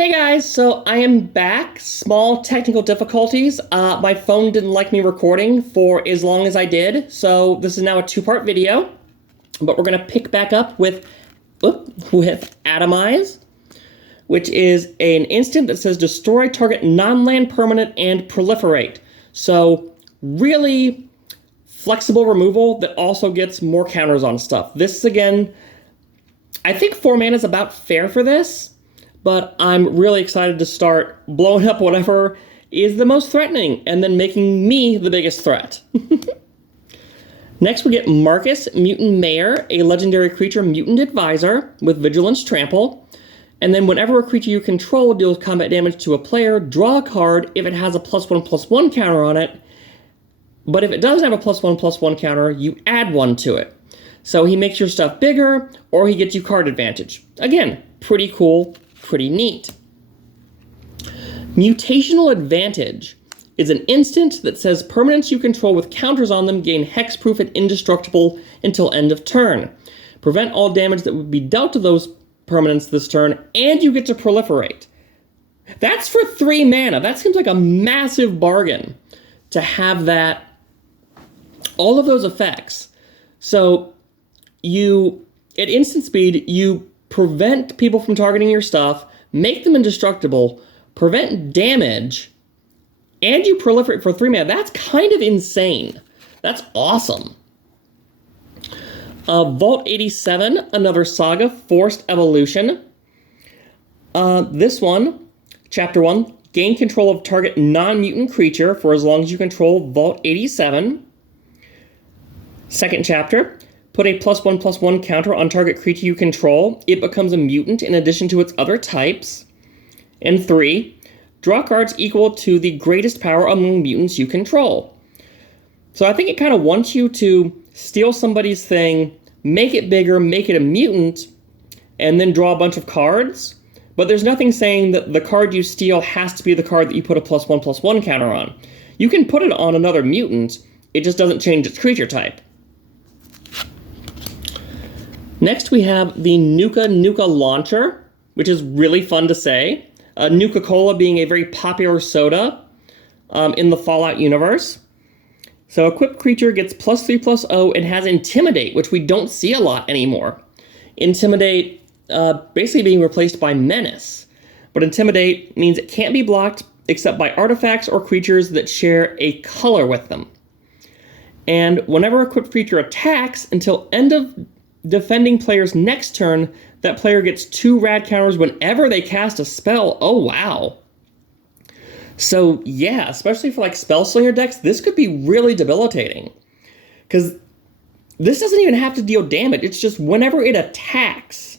Hey guys, so I am back. Small technical difficulties. My phone didn't like me recording for as long as I did, so this is now a two-part video. But we're gonna pick back up with Atomize, which is an instant that says destroy target non-land permanent and proliferate. So really flexible removal that also gets more counters on stuff. This again, I think 4 mana is about fair for this. But I'm really excited to start blowing up whatever is the most threatening and then making me the biggest threat. Next we get Marcus, Mutant Mayor, a legendary creature Mutant Advisor with Vigilance Trample. And then whenever a creature you control deals combat damage to a player, draw a card if it has a +1/+1 counter on it. But if it doesn't have a +1/+1 counter, you add one to it. So he makes your stuff bigger, or he gets you card advantage. Again, pretty cool. Pretty neat. Mutational Advantage is an instant that says permanents you control with counters on them gain hexproof and indestructible until end of turn. Prevent all damage that would be dealt to those permanents this turn, and you get to proliferate. That's for 3 mana. That seems like a massive bargain to have that, all of those effects. So at instant speed, you prevent people from targeting your stuff, make them indestructible, prevent damage, and you proliferate for 3 mana. That's kind of insane. That's awesome. Vault 87, another saga, Forced Evolution. This one, Chapter 1, gain control of target non-mutant creature for as long as you control Vault 87. Second chapter, put a +1/+1 counter on target creature you control. It becomes a mutant in addition to its other types. And 3, draw cards equal to the greatest power among mutants you control. So I think it kind of wants you to steal somebody's thing, make it bigger, make it a mutant, and then draw a bunch of cards. But there's nothing saying that the card you steal has to be the card that you put a +1/+1 counter on. You can put it on another mutant, it just doesn't change its creature type. Next we have the Nuka Nuka Launcher, which is really fun to say. Nuka-Cola being a very popular soda in the Fallout universe. So equipped creature gets +3/+0 and has Intimidate, which we don't see a lot anymore. Intimidate basically being replaced by Menace. But Intimidate means it can't be blocked except by artifacts or creatures that share a color with them. And whenever equipped creature attacks until end of defending player's next turn, that player gets 2 rad counters whenever they cast a spell. Oh, wow. So, yeah, especially for like Spellslinger decks, this could be really debilitating. Because this doesn't even have to deal damage. It's just whenever it attacks,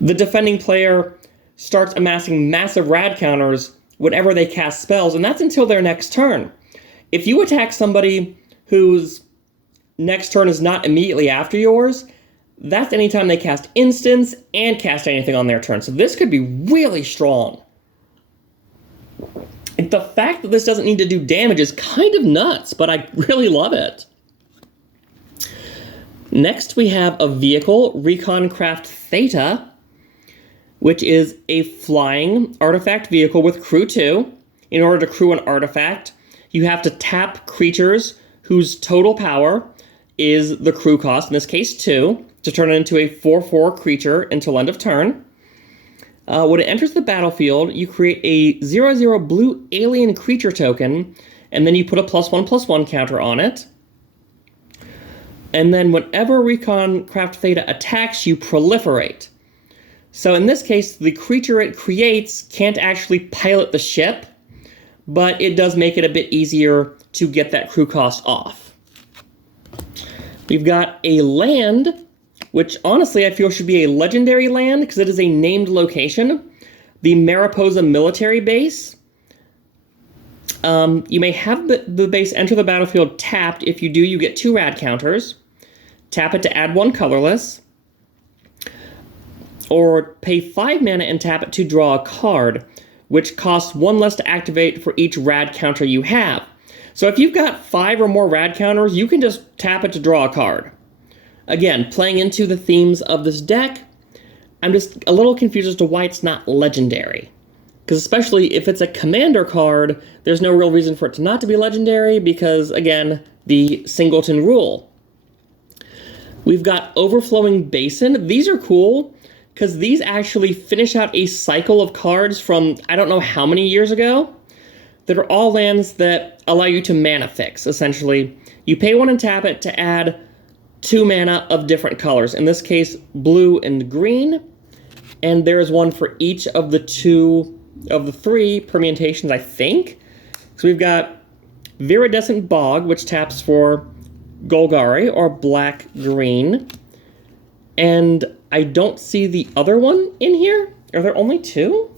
the defending player starts amassing massive rad counters whenever they cast spells, and that's until their next turn. If you attack somebody whose next turn is not immediately after yours, that's anytime they cast instants and cast anything on their turn. So this could be really strong. The fact that this doesn't need to do damage is kind of nuts, but I really love it. Next we have a vehicle, Reconcraft Theta, which is a flying artifact vehicle with crew 2. In order to crew an artifact, you have to tap creatures whose total power is the crew cost, in this case 2, to turn it into a 4/4 creature until end of turn. When it enters the battlefield, you create a 0/0 blue alien creature token, and then you put a +1/+1 counter on it. And then whenever Reconcraft Theta attacks, you proliferate. So in this case, the creature it creates can't actually pilot the ship, but it does make it a bit easier to get that crew cost off. We've got a land, which honestly I feel should be a legendary land because it is a named location. The Mariposa Military Base. You may have the base enter the battlefield tapped. If you do, you get 2 rad counters. Tap it to add 1 colorless. Or pay 5 mana and tap it to draw a card, which costs 1 less to activate for each rad counter you have. So if you've got 5 or more rad counters, you can just tap it to draw a card. Again, playing into the themes of this deck, I'm just a little confused as to why it's not legendary. Because especially if it's a commander card, there's no real reason for it to not to be legendary because, again, the singleton rule. We've got Overflowing Basin. These are cool because these actually finish out a cycle of cards from I don't know how many years ago that are all lands that allow you to mana fix, essentially. You pay 1 and tap it to add 2 mana of different colors. In this case, blue and green. And there is one for each of the 3 permutations, I think. So we've got Viridescent Bog, which taps for Golgari, or black-green. And I don't see the other one in here. Are there only 2?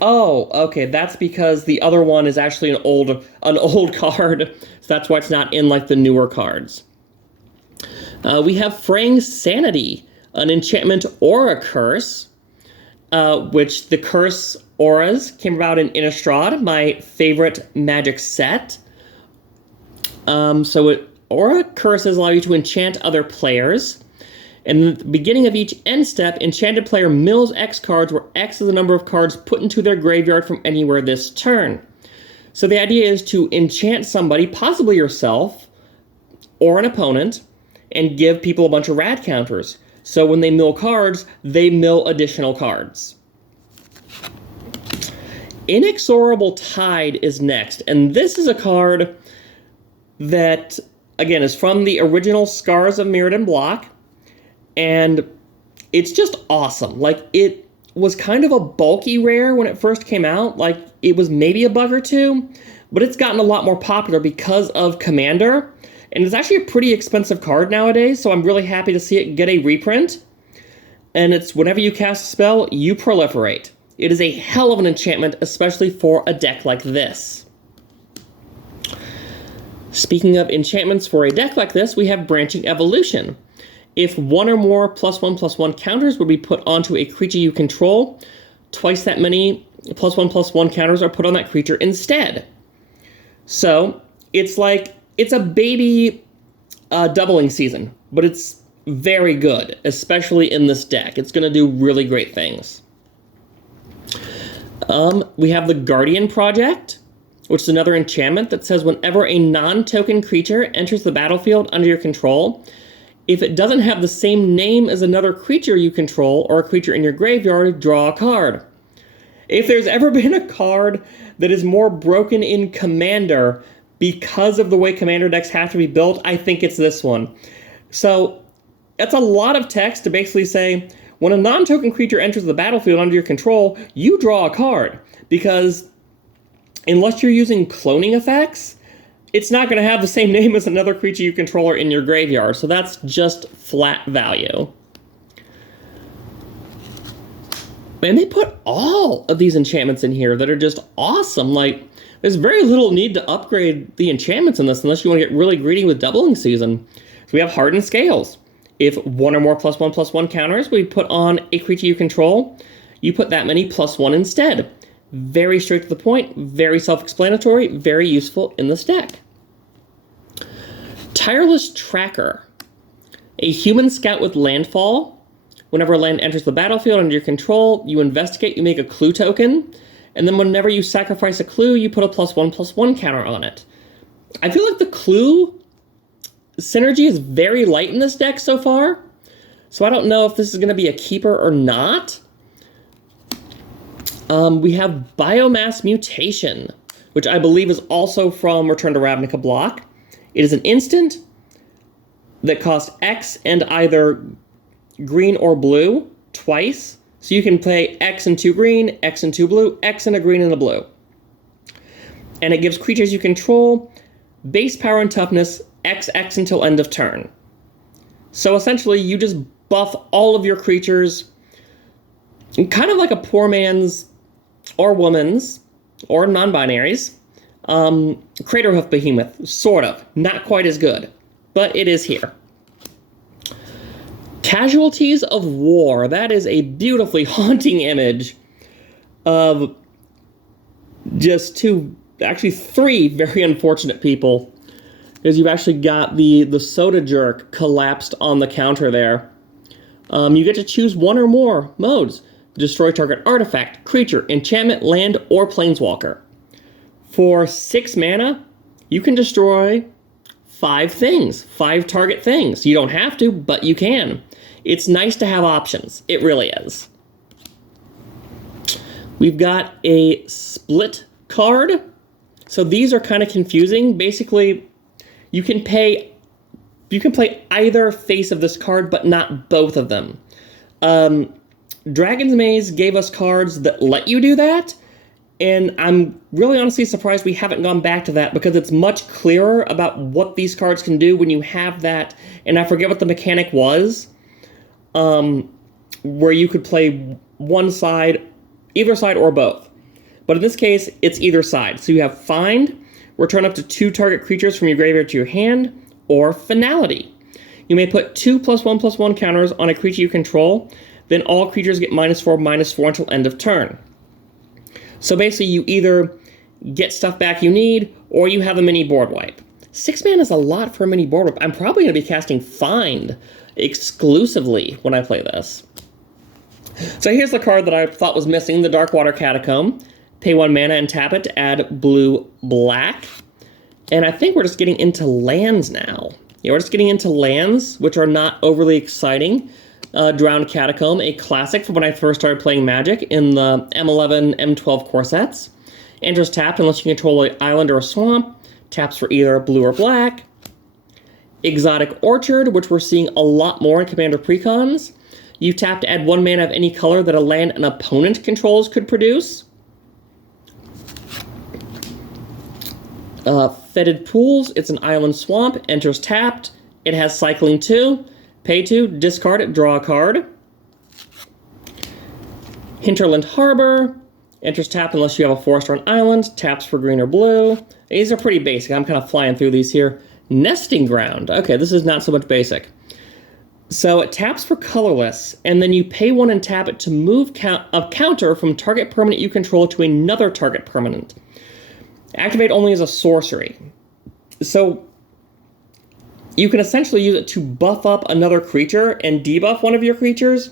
Oh, okay, that's because the other one is actually an old card, so that's why it's not in like the newer cards. We have Fraying Sanity, an enchantment aura curse, which the curse auras came about in Innistrad, my favorite Magic set. Aura curses allow you to enchant other players. And at the beginning of each end step, enchanted player mills X cards, where X is the number of cards put into their graveyard from anywhere this turn. So the idea is to enchant somebody, possibly yourself, or an opponent, and give people a bunch of rad counters. So when they mill cards, they mill additional cards. Inexorable Tide is next, and this is a card that, again, is from the original Scars of Mirrodin block. And it's just awesome. Like, it was kind of a bulky rare when it first came out. Like, it was maybe a bug or 2, but it's gotten a lot more popular because of Commander. And it's actually a pretty expensive card nowadays, so I'm really happy to see it get a reprint. And it's whenever you cast a spell, you proliferate. It is a hell of an enchantment, especially for a deck like this. Speaking of enchantments for a deck like this, we have Branching Evolution. If 1 or more +1/+1 counters would be put onto a creature you control, twice that many +1/+1 counters are put on that creature instead. So it's like, it's a baby doubling season, but it's very good, especially in this deck. It's going to do really great things. We have the Guardian Project, which is another enchantment that says whenever a non-token creature enters the battlefield under your control, if it doesn't have the same name as another creature you control or a creature in your graveyard, draw a card. If there's ever been a card that is more broken in Commander because of the way Commander decks have to be built, I think it's this one. So that's a lot of text to basically say, when a non-token creature enters the battlefield under your control, you draw a card. Because unless you're using cloning effects, it's not going to have the same name as another creature you control or in your graveyard, so that's just flat value. And they put all of these enchantments in here that are just awesome. Like, there's very little need to upgrade the enchantments in this unless you want to get really greedy with doubling season. So we have Hardened Scales. If 1 or more +1/+1 counters we put on a creature you control, you put that many +1 instead. Very straight to the point, very self-explanatory, very useful in this deck. Tireless Tracker. A human scout with landfall. Whenever a land enters the battlefield under your control, you investigate, you make a clue token, and then whenever you sacrifice a clue, you put a +1/+1 counter on it. I feel like the clue synergy is very light in this deck so far, so I don't know if this is going to be a keeper or not. We have Biomass Mutation, which I believe is also from Return to Ravnica block. It is an instant that costs X and either green or blue twice. So you can play X and 2 green, X and 2 blue, X and a green and a blue. And it gives creatures you control base power and toughness XX until end of turn. So essentially you just buff all of your creatures, kind of like a poor man's or woman's or non-binaries Craterhoof Behemoth, sort of. Not quite as good, but it is here. Casualties of War. That is a beautifully haunting image of just actually three very unfortunate people. Because you've actually got the soda jerk collapsed on the counter there. You get to choose one or more modes. Destroy target artifact, creature, enchantment, land, or planeswalker. For 6 mana, you can destroy 5 things, 5 target things. You don't have to, but you can. It's nice to have options. It really is. We've got a split card. So these are kind of confusing. Basically, you can play either face of this card, but not both of them. Dragon's Maze gave us cards that let you do that, and I'm really honestly surprised we haven't gone back to that because it's much clearer about what these cards can do when you have that, and I forget what the mechanic was, where you could play one side, either side or both. But in this case, it's either side. So you have Find, return up to 2 target creatures from your graveyard to your hand, or Finality. You may put 2+1/+1 counters on a creature you control, then all creatures get -4/-4 until end of turn. So basically, you either get stuff back you need, or you have a mini board wipe. 6 mana is a lot for a mini board wipe. I'm probably going to be casting Find exclusively when I play this. So here's the card that I thought was missing, the Darkwater Catacomb. Pay 1 mana and tap it to add blue-black. And I think we're just getting into lands now. Yeah, we're just getting into lands, which are not overly exciting. Drowned Catacomb, a classic from when I first started playing Magic in the M11, M12 core sets. Enters tapped unless you control an island or a swamp. Taps for either blue or black. Exotic Orchard, which we're seeing a lot more in Commander Precons. You tap to add 1 mana of any color that a land an opponent controls could produce. Fetid Pools, it's an island swamp, enters tapped. It has cycling 2. Pay 2, discard it, draw a card. Hinterland Harbor, enters tapped unless you have a forest or an island, taps for green or blue. These are pretty basic, I'm kind of flying through these here. Nesting Ground, okay, this is not so much basic. So it taps for colorless, and then you pay 1 and tap it to move a counter from target permanent you control to another target permanent. Activate only as a sorcery. So you can essentially use it to buff up another creature and debuff one of your creatures.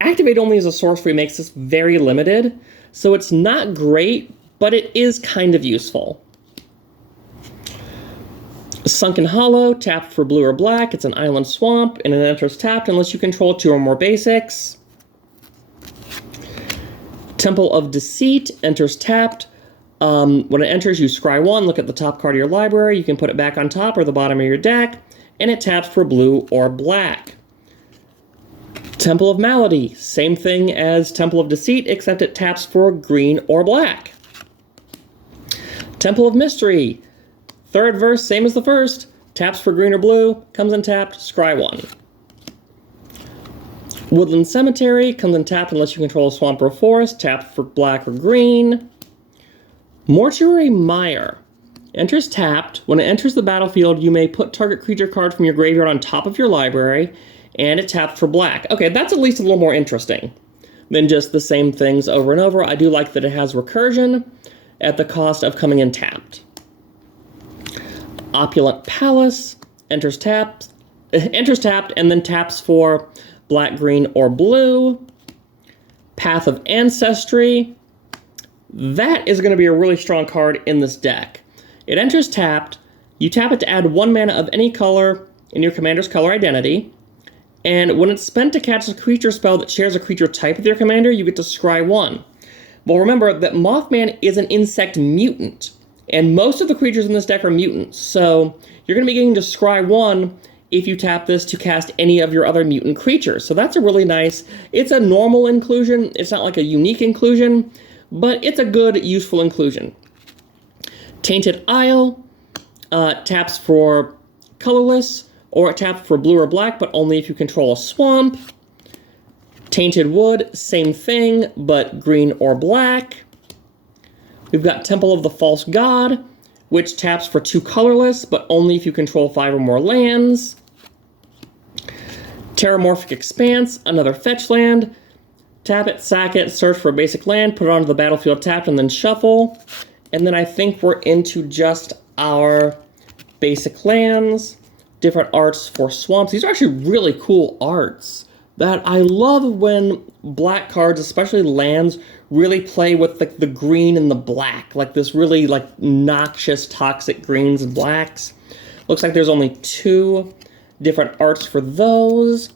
Activate only as a sorcery makes this very limited, so it's not great, but it is kind of useful. Sunken Hollow, tapped for blue or black. It's an island swamp, and it enters tapped unless you control 2 or more basics. Temple of Deceit, enters tapped. When it enters, you scry 1, look at the top card of your library, you can put it back on top or the bottom of your deck, and it taps for blue or black. Temple of Malady, same thing as Temple of Deceit, except it taps for green or black. Temple of Mystery, 3rd verse, same as the first, taps for green or blue, comes in tapped, scry 1. Woodland Cemetery, comes in tapped unless you control a swamp or a forest, taps for black or green. Mortuary Mire, enters tapped. When it enters the battlefield, you may put target creature card from your graveyard on top of your library, and it taps for black. Okay, that's at least a little more interesting than just the same things over and over. I do like that it has recursion at the cost of coming in tapped. Opulent Palace, enters tapped, and then taps for black, green, or blue. Path of Ancestry, that is going to be a really strong card in this deck. It enters tapped, you tap it to add 1 mana of any color in your commander's color identity, and when it's spent to cast a creature spell that shares a creature type with your commander, you get to scry 1. Well, remember that Mothman is an insect mutant, and most of the creatures in this deck are mutants, so you're going to be getting to scry 1 if you tap this to cast any of your other mutant creatures. So that's a really nice, it's a normal inclusion, it's not like a unique inclusion, but it's a good, useful inclusion. Tainted Isle, taps for colorless, or it taps for blue or black, but only if you control a swamp. Tainted Wood, same thing, but green or black. We've got Temple of the False God, which taps for 2 colorless, but only if you control 5 or more lands. Terramorphic Expanse, another fetch land. Tap it, sack it, search for a basic land, put it onto the battlefield tapped, and then shuffle. And then I think we're into just our basic lands. different arts for swamps. These are actually really cool arts that I love when black cards, especially lands, really play with the green and the black, like this really like noxious, toxic greens and blacks. Looks like there's only 2 different arts for those.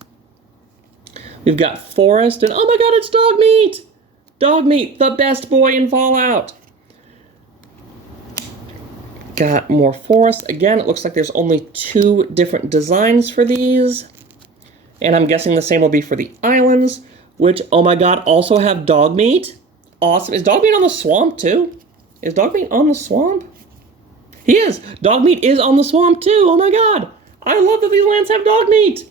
We've got Forest, and oh my god, it's Dogmeat! Dogmeat, the best boy in Fallout. Got more Forest. Again, it looks like there's only 2 different designs for these. And I'm guessing the same will be for the islands, which, oh my god, also have Dogmeat. Awesome. Is Dogmeat on the swamp, too? Is Dogmeat on the swamp? He is. Dogmeat is on the swamp, too. Oh my god. I love that these lands have Dogmeat.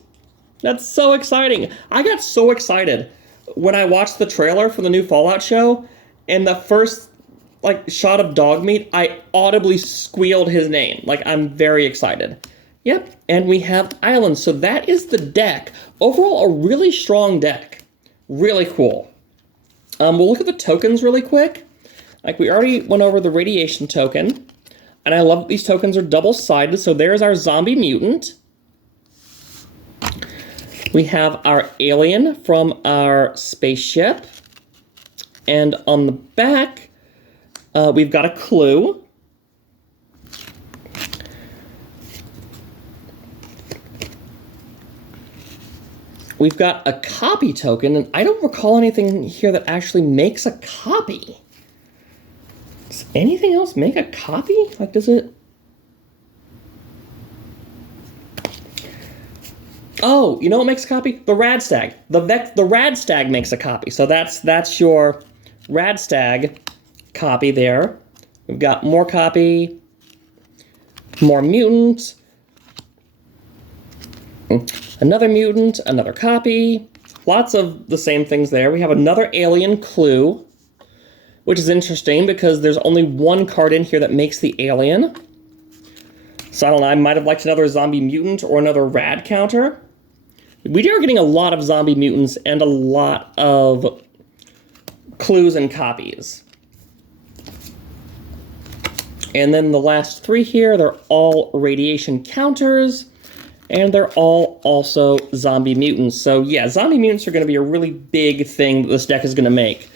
That's so exciting. I got so excited when I watched the trailer for the new Fallout show, and the first shot of Dogmeat, I audibly squealed his name. Like, I'm very excited. Yep, and we have islands. So that is the deck. Overall, a really strong deck. Really cool. We'll look at the tokens really quick. Like, we already went over the radiation token. And I love that these tokens are double-sided. So there's our zombie mutant. We have our alien from our spaceship. And on the back, we've got a clue. We've got a copy token, and I don't recall anything here that actually makes a copy. Does anything else make a copy? Like, does it... Oh, you know what makes a copy? The Radstag. The Radstag makes a copy. So that's your Radstag copy there. We've got more copy, more mutant, another mutant, another copy. Lots of the same things there. We have another alien clue, which is interesting because there's only 1 card in here that makes the alien. So I don't know, I might have liked another zombie mutant or another rad counter. We are getting a lot of zombie mutants and a lot of clues and copies. And then the last 3 here, they're all radiation counters, and they're all also zombie mutants. So yeah, zombie mutants are going to be a really big thing that this deck is going to make.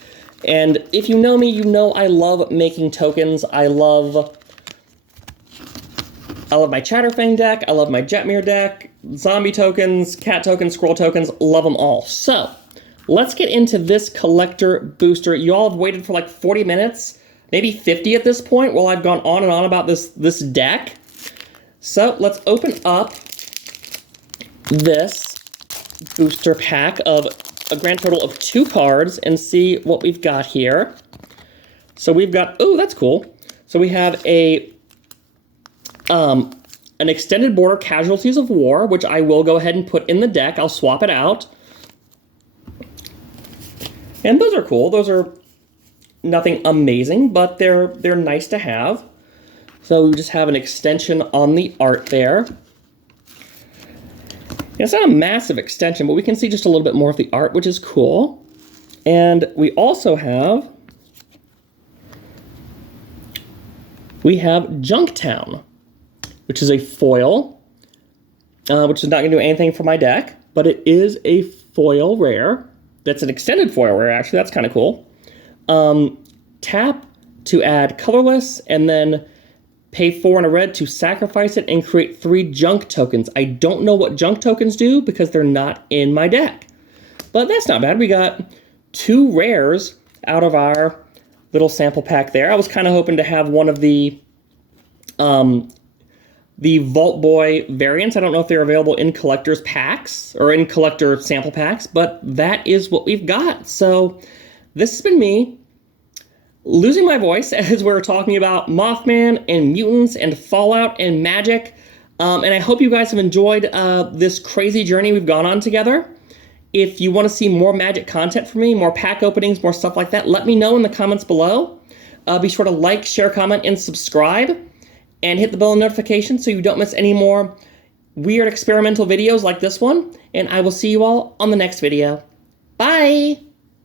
And if you know me, you know I love making tokens. I love my Chatterfang deck, I love my Jetmir deck, zombie tokens, cat tokens, scroll tokens, love them all. So, let's get into this collector booster. You all have waited for like 40 minutes, maybe 50 at this point, while I've gone on and on about this deck. So, let's open up this booster pack of a grand total of 2 cards and see what we've got here. So we've got, oh, that's cool. So we have an extended border Casualties of War, which I will go ahead and put in the deck. I'll swap it out. And those are cool. Those are nothing amazing, but they're nice to have. So we just have an extension on the art there. It's not a massive extension, but we can see just a little bit more of the art, which is cool. And we also have Junktown, which is a foil, which is not going to do anything for my deck, but it is a foil rare. That's an extended foil rare, actually. That's kind of cool. Tap to add colorless, and then pay 4 and a red to sacrifice it and create 3 junk tokens. I don't know what junk tokens do because they're not in my deck. But that's not bad. We got 2 rares out of our little sample pack there. I was kind of hoping to have one of the Vault Boy variants. I don't know if they're available in collector's packs or in collector sample packs, but that is what we've got. So this has been me losing my voice as we're talking about Mothman and mutants and Fallout and magic. And I hope you guys have enjoyed this crazy journey we've gone on together. If you want to see more magic content from me, more pack openings, more stuff like that, let me know in the comments below. Be sure to like, share, comment, and subscribe. And hit the bell notification so you don't miss any more weird experimental videos like this one. And I will see you all on the next video. Bye!